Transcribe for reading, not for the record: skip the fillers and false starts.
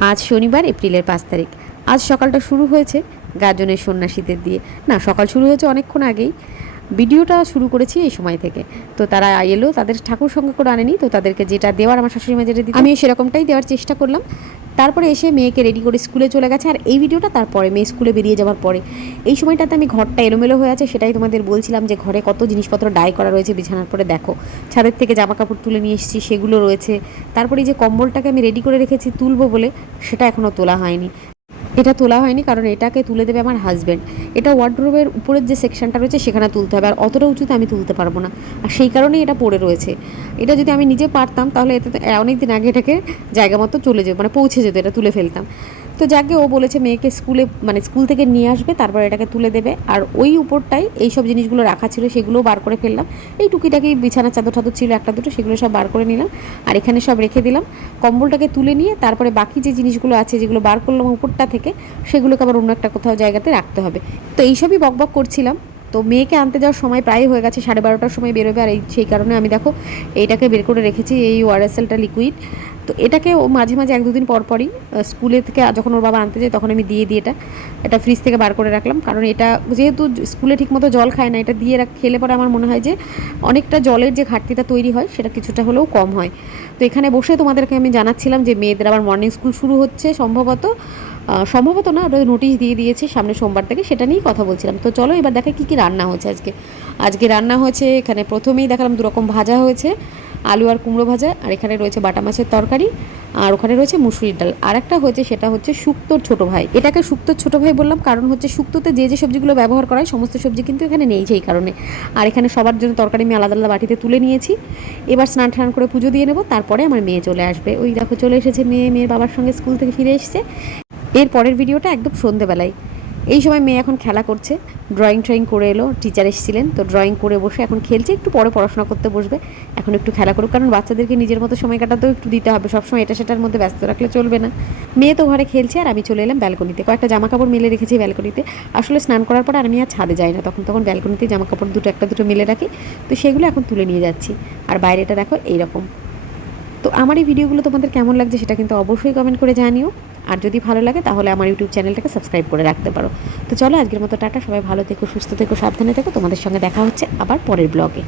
আজ শনিবার এপ্রিলের 5 তারিখ। আজ সকালটা শুরু হয়েছে গাজনের সন্ন্যাসীদের দিয়ে। না, সকাল শুরু হয়েছে অনেকক্ষণ আগেই। ভিডিওটা শুরু করেছি এই সময় থেকে। তো তারা এলো, তাদের ঠাকুর সঙ্গে করে আনেনি, তো তাদেরকে যেটা দেওয়ার আমার শাশুড়ি মা যেটা দিত আমি সেরকমটাই দেওয়ার চেষ্টা করলাম। তারপরে এসে মেয়েকে রেডি করে স্কুলে চলে গেছে। আর এই ভিডিওটা তারপরে মেয়ে স্কুলে বেরিয়ে যাওয়ার পরে। এই সময়টাতে আমি ঘরটা এলোমেলো হয়ে আছে, সেটাই তোমাদের বলছিলাম যে ঘরে কত জিনিসপত্র ডাই করা রয়েছে বিছানার পরে। দেখো, ছাদের থেকে জামা কাপড় তুলে নিয়ে এসেছি, সেগুলো রয়েছে। তারপরে এই যে কম্বলটাকে আমি রেডি করে রেখেছি তুলবো বলে, সেটা এখনও তোলা হয়নি। এটা তোলা হয়নি কারণ এটাকে তুলে দেবে আমার হাজব্যান্ড। এটা ওয়ার্ডরোবের উপরের যে সেকশনটা রয়েছে সেখানে তুলতে হবে, আর অতটা উঁচুতে আমি তুলতে পারবো না। আর সেই কারণেই এটা পড়ে রয়েছে। এটা যদি আমি নিজে পারতাম তাহলে এতে অনেক দিন আগে এটাকে জায়গা মতো চলে যেত, মানে পৌঁছে যেত, এটা তুলে ফেলতাম। তো যাকে ও বলেছে মেয়েকে স্কুলে, মানে স্কুল থেকে নিয়ে আসবে, তারপর এটাকে তুলে দেবে। আর ওই উপরটাই এই সব জিনিসগুলো রাখা ছিল, সেগুলোও বার করে ফেললাম। এই টুকিটাকি বিছানা চাদর টাদর ছিল একটা দুটো, সেগুলো সব বার করে নিলাম। আর এখানে সব রেখে দিলাম। কম্বলটাকে তুলে নিয়ে তারপরে বাকি যে জিনিসগুলো আছে, যেগুলো বার করলাম উপরটা থেকে, সেগুলোকে আবার অন্য একটা কোথাও জায়গাতে রাখতে হবে। তো এইসবই বকবক করছিলাম। তো মেয়েকে আনতে যাওয়ার সময় প্রায় হয়ে গেছে, 12:30টার সময় বেরোবে। আর সেই কারণে আমি দেখো এইটাকে বের করে রেখেছি, এই ওআরএসএলটা লিকুইড। তো এটাকে ও মাঝে মাঝে 1-2 দিন পর পরই স্কুলে থেকে যখন ওর বাবা আনতে যায় তখন আমি দিয়ে দিই। এটা ফ্রিজ থেকে বার করে রাখলাম, কারণ এটা যেহেতু স্কুলে ঠিকমতো জল খায় না, এটা দিয়ে খেলে পরে আমার মনে হয় যে অনেকটা জলের যে ঘাটতিটা তৈরি হয় সেটা কিছুটা হলেও কম হয়। তো এখানে বসে তোমাদেরকে আমি জানাচ্ছিলাম যে মেয়েদের আবার মর্নিং স্কুল শুরু হচ্ছে সম্ভবত না, ওটা নোটিশ দিয়ে দিয়েছে সামনে সোমবার থেকে, সেটা নিয়েই কথা বলছিলাম। তো চলো এবার দেখা কী কী রান্না হয়েছে আজকে রান্না হয়েছে এখানে প্রথমেই দেখালাম 2 রকম ভাজা হয়েছে, আলু আর কুমড়ো ভাজা। আর এখানে রয়েছে বাটা মাছের তরকারি, আর ওখানে রয়েছে মুসুরির ডাল। আর একটা হয়েছে, সেটা হচ্ছে শুক্তোর ছোটো ভাই। এটাকে শুক্তোর ছোটো ভাই বললাম কারণ হচ্ছে শুক্তোতে যে যে সবজিগুলো ব্যবহার করা হয় সমস্ত সবজি কিন্তু এখানে নেই, সেই কারণে। আর এখানে সবার জন্য তরকারি আমি আলাদা আলাদা বাটিতে তুলে নিয়েছি। এবার স্নান টান করে পুজো দিয়ে নেবো, তারপরে আমার মেয়ে চলে আসবে। ওই দেখো চলে এসেছে মেয়ের বাবার সঙ্গে স্কুল থেকে ফিরে এসেছে। এর পরের ভিডিওটা একদম সন্ধেবেলায়। এই সময় মেয়ে এখন খেলা করছে, ড্রয়িং করে এলো, টিচার এসেছিলেন, তো ড্রয়িং করে বসে এখন খেলছে। একটু পরে পড়াশোনা করতে বসবে, এখন একটু খেলা করুক, কারণ বাচ্চাদেরকে নিজের মতো সময় কাটাতেও একটু দিতে হবে, সবসময় এটা সেটার মধ্যে ব্যস্ত রাখলে চলবে না। মেয়ে তো ঘরে খেলছে, আর আমি চলে এলাম ব্যালকনিতে। কয়েকটা জামা কাপড় মেলে রেখেছি ব্যালকনিতে। আসলে স্নান করার পর আর আমি আর ছাদে যাই না, তখন ব্যালকনিতে জামা কাপড় একটা দুটো মেলে রাখি। তো সেগুলো এখন তুলে নিয়ে যাচ্ছি। আর বাইরেটা দেখো এইরকম। তো আমার এই ভিডিওগুলো তোমাদের কেমন লাগছে সেটা কিন্তু অবশ্যই কমেন্ট করে জানিও। আর যদি ভালো লাগে তাহলে আমার ইউটিউব চ্যানেলটাকে সাবস্ক্রাইব করে রাখতে পারো। তো চলো আজকের মতো টাটা, সবাই ভালো থেকো, সুস্থ থেকো, সাবধানে থেকো। তোমাদের সঙ্গে দেখা হচ্ছে আবার পরের ব্লগে।